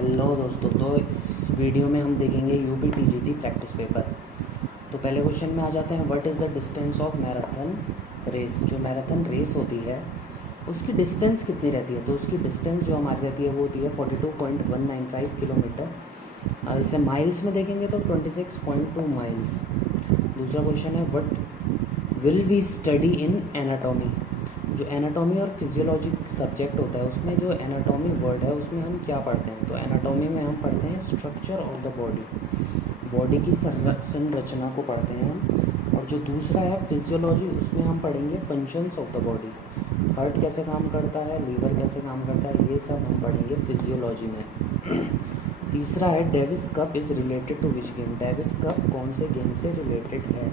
Hello दोस्तों, तो इस वीडियो में हम देखेंगे यूपी टीजीटी प्रैक्टिस पेपर। तो पहले क्वेश्चन में आ जाते हैं, what is the distance of marathon race. जो मैराथन रेस होती है उसकी डिस्टेंस कितनी रहती है। तो उसकी डिस्टेंस जो हमारी रहती है वो होती है 42.195 किलोमीटर। और इसे माइल्स में देखेंगे तो 26.2 माइल्स। दूसरा क्वेश्चन है, what will we study in anatomy. जो एनाटॉमी और फिजियोलॉजी सब्जेक्ट होता है उसमें जो एनाटॉमी वर्ड है उसमें हम क्या पढ़ते हैं। तो एनाटॉमी में हम पढ़ते हैं स्ट्रक्चर ऑफ द बॉडी की संरचना को पढ़ते हैं हम। और जो दूसरा है फिजियोलॉजी, उसमें हम पढ़ेंगे functions of the body. Heart कैसे काम करता है, लीवर कैसे काम करता है, ये सब हम पढ़ेंगे फिजियोलॉजी में। तीसरा है, Davis Cup is related to which game. Davis Cup कौन से गेम से रिलेटेड है।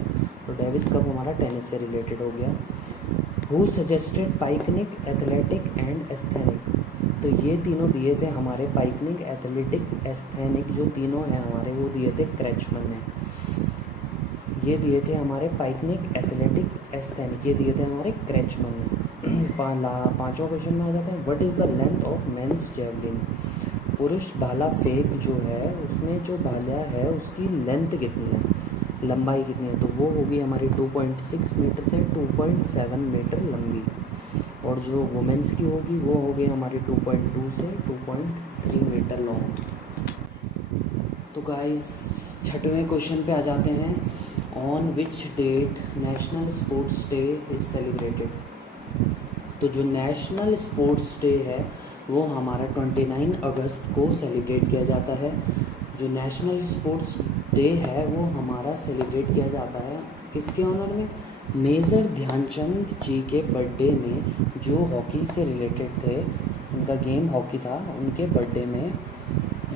तो डेविस कप हमारा टेनिस से रिलेटेड हो गया। Who suggested pyknic, athletic and asthenic. तो ये तीनों दिए थे हमारे, पाइकनिक, एथलेटिक, एस्थेनिक जो तीनों हैं हमारे, वो दिए थे क्रैचमैन ने। ये दिए थे हमारे पाइकनिक, एथलेटिक, एस्थेनिक, ये दिए थे हमारे क्रैचमैन ने। पाँचवा क्वेश्चन में आ जाता है, what is the length of men's javelin. पुरुष भाला फेंक जो है उसमें जो भाला है उसकी लेंथ कितनी है, लंबाई कितनी है। तो वो होगी हमारी 2.6 मीटर से 2.7 मीटर लंबी। और जो वुमेंस की होगी वो होगी हमारी 2.2 से 2.3 मीटर लॉन्ग। तो गाइस छठवें क्वेश्चन पे आ जाते हैं, on which date national sports day is celebrated. तो जो नेशनल स्पोर्ट्स डे है वो हमारा 29 अगस्त को सेलिब्रेट किया जाता है। जो नेशनल स्पोर्ट्स डे है वो हमारा सेलिब्रेट किया जाता है किसके ऑनर में, मेजर ध्यानचंद जी के बर्थडे में। जो हॉकी से रिलेटेड थे, उनका गेम हॉकी था, उनके बर्थडे में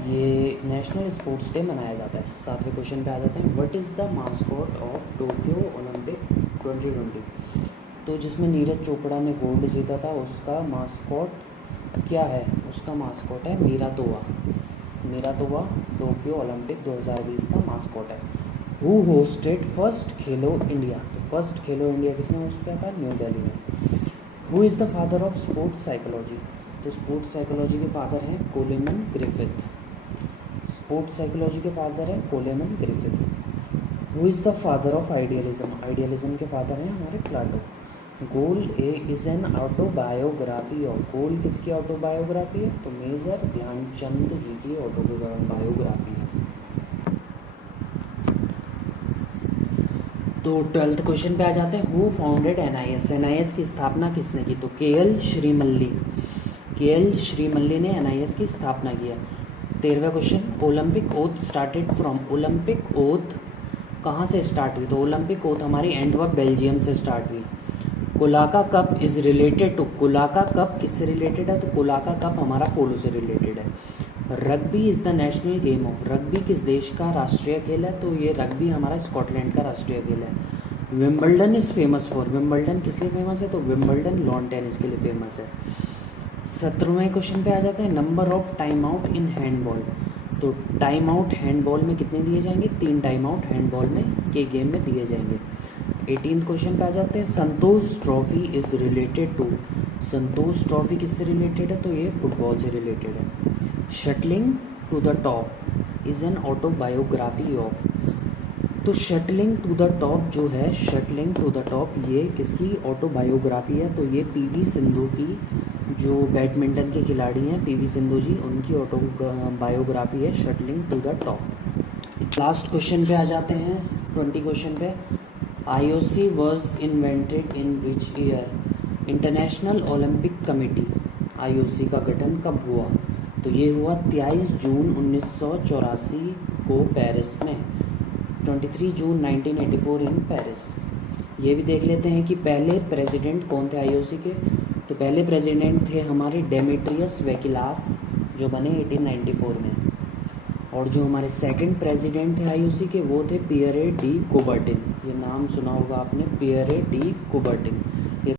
ये नेशनल स्पोर्ट्स डे मनाया जाता है। सातवें क्वेश्चन पे आ जाते हैं, what is the mascot of Tokyo Olympic 2020। तो जिसमें नीरज चोपड़ा ने गोल्ड जीता था उसका मास्कॉट क्या है, उसका मास्कॉट है Miraitowa. Miraitowa Tokyo Olympic 2020 का मास्कॉट है। Who hosted first Khelo India. तो फर्स्ट खेलो इंडिया किसने होस्ट किया था, न्यू दिल्ली में। Who is the father of sports psychology. तो स्पोर्ट्स साइकोलॉजी के फादर हैं कोलेमन ग्रिफिथ। स्पोर्ट्स साइकोलॉजी के फादर हैं Coleman Griffith. Who is the father of idealism. Idealism के फादर हैं हमारे Plato. Goal a is an autobiography of. गोल किसकी autobiography है, तो मेजर ध्यानचंद जी की ऑटोबायोग्राफी है। तो 12th क्वेश्चन पे आ जाते हैं, हु फाउंडेड एनआईएस। एनआईएस की स्थापना किसने की, तो केएल श्रीमल्ली। केएल श्रीमल्ली ने एनआईएस की स्थापना किया। 13वां question, Olympic oath started from. Olympic oath कहाँ से स्टार्ट हुई, तो ओलंपिक ओथ हमारी एंटवर्प बेल्जियम से स्टार्ट हुई। Kolaka cup is related to. Kolaka cup किससे रिलेटेड है, तो कोलाका कप हमारा पोलो से रिलेटेड है। Rugby is the national game of. Rugby किस देश का राष्ट्रीय खेल है, तो ये रग्बी हमारा स्कॉटलैंड का राष्ट्रीय खेल है। Wimbledon is famous for. Wimbledon किस लिए फेमस है, तो विम्बल्डन लॉन टेनिस के लिए फेमस है। 17वें क्वेश्चन पे आ जाते हैं, number of time out in handball. तो टाइम आउट हैंडबॉल में कितने दिए जाएंगे, 3 टाइम आउट हैंडबॉल में के गेम में दिए जाएंगे। 18th क्वेश्चन पे आ जाते हैं, Santosh trophy is related to. Santosh trophy किससे रिलेटेड है, तो ये फुटबॉल से रिलेटेड है। Shuttling to the top is an autobiography of. तो शटलिंग टू द टॉप जो है, शटलिंग टू द टॉप ये किसकी ऑटोबायोग्राफी है, तो ये पीवी सिंधु की, जो बैडमिंटन के खिलाड़ी हैं पीवी सिंधु जी, उनकी ऑटोबायोग्राफी है shuttling to the top. Last question पे आ जाते हैं 20 क्वेश्चन पे, IOC was invented in which year. International Olympic Committee, IOC का गठन कब हुआ, तो ये हुआ 23 जून 1984 को पेरिस में। 23 जून 1984 इन पेरिस। ये भी देख लेते हैं कि पहले प्रेसिडेंट कौन थे आईओसी के। तो पहले प्रेसिडेंट थे हमारे डेमेट्रियस वेकिलास, जो बने 1894 में। और जो हमारे सेकंड प्रेसिडेंट थे आईओसी के वो थे पियरे डी कुबर्टिन। ये नाम सुना होगा आपने, पियरे डी कुबर्टिन।